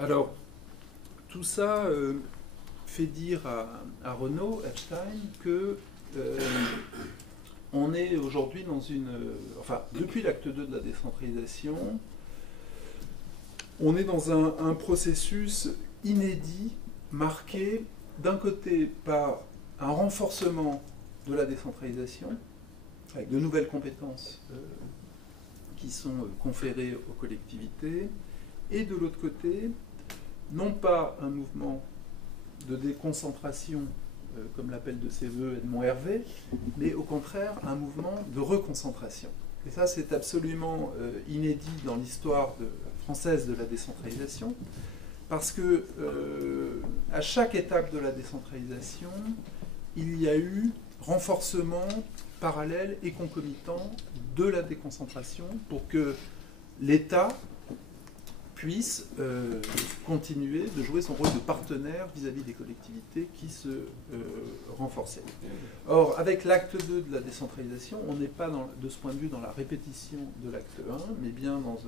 Alors, tout ça fait dire à Renaud Epstein que on est aujourd'hui dans une... enfin, depuis l'acte 2 de la décentralisation, on est dans un processus inédit, marqué d'un côté par un renforcement de la décentralisation, avec de nouvelles compétences qui sont conférées aux collectivités, et de l'autre côté, non pas un mouvement de déconcentration, comme l'appelle de ses voeux Edmond Hervé, mais au contraire un mouvement de reconcentration. Et ça, c'est absolument inédit dans l'histoire française de la décentralisation, parce que à chaque étape de la décentralisation, il y a eu renforcement parallèle et concomitant de la déconcentration pour que l'État puisse continuer de jouer son rôle de partenaire vis-à-vis des collectivités qui se renforçaient. Or, avec l'acte 2 de la décentralisation, on n'est pas de ce point de vue dans la répétition de l'acte 1, mais bien dans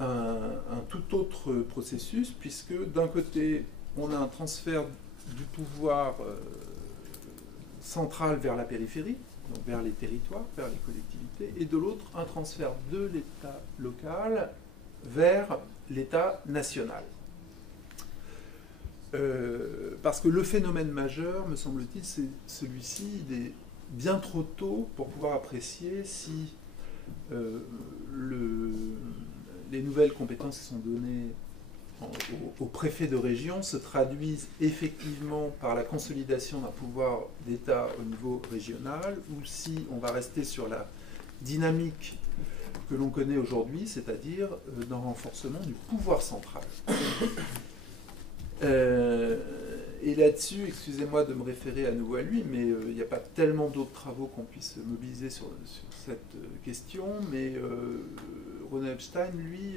un tout autre processus, puisque d'un côté, on a un transfert du pouvoir central vers la périphérie, donc vers les territoires, vers les collectivités, et de l'autre, un transfert de l'État local vers l'État national. Parce que le phénomène majeur, me semble-t-il, c'est celui-ci, il est bien trop tôt pour pouvoir apprécier si les nouvelles compétences qui sont données aux préfets de région se traduisent effectivement par la consolidation d'un pouvoir d'État au niveau régional, ou si on va rester sur la dynamique que l'on connaît aujourd'hui, c'est-à-dire d'un renforcement du pouvoir central. Et là-dessus, excusez-moi de me référer à nouveau à lui, mais il n'y a pas tellement d'autres travaux qu'on puisse mobiliser sur cette question, mais Renaud Epstein, lui,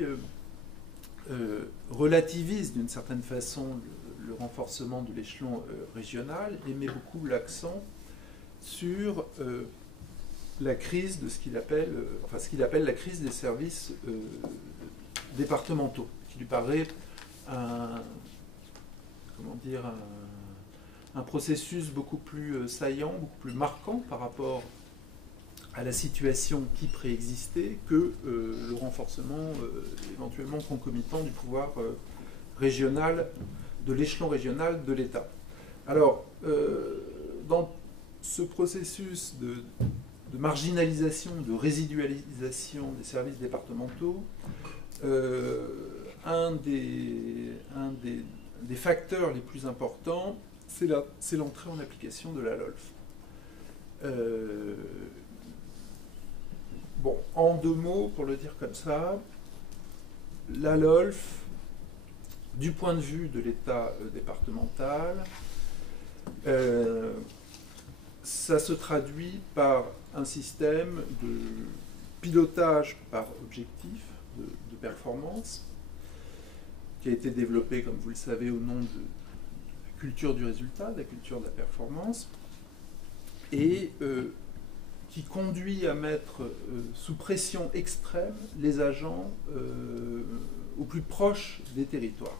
relativise d'une certaine façon le renforcement de l'échelon régional et met beaucoup l'accent sur la crise de ce qu'il appelle la crise des services départementaux, qui lui paraît un processus beaucoup plus saillant, beaucoup plus marquant par rapport à la situation qui préexistait que le renforcement éventuellement concomitant du pouvoir régional, de l'échelon régional de l'État. Alors, dans ce processus de marginalisation, de résidualisation des services départementaux, un des facteurs les plus importants, c'est l'entrée en application de la LOLF. Bon, en deux mots, pour le dire comme ça, la LOLF, du point de vue de l'État départemental, ça se traduit par un système de pilotage par objectif de performance qui a été développé, comme vous le savez, au nom de la culture du résultat, de la culture de la performance, et qui conduit à mettre sous pression extrême les agents au plus proche des territoires.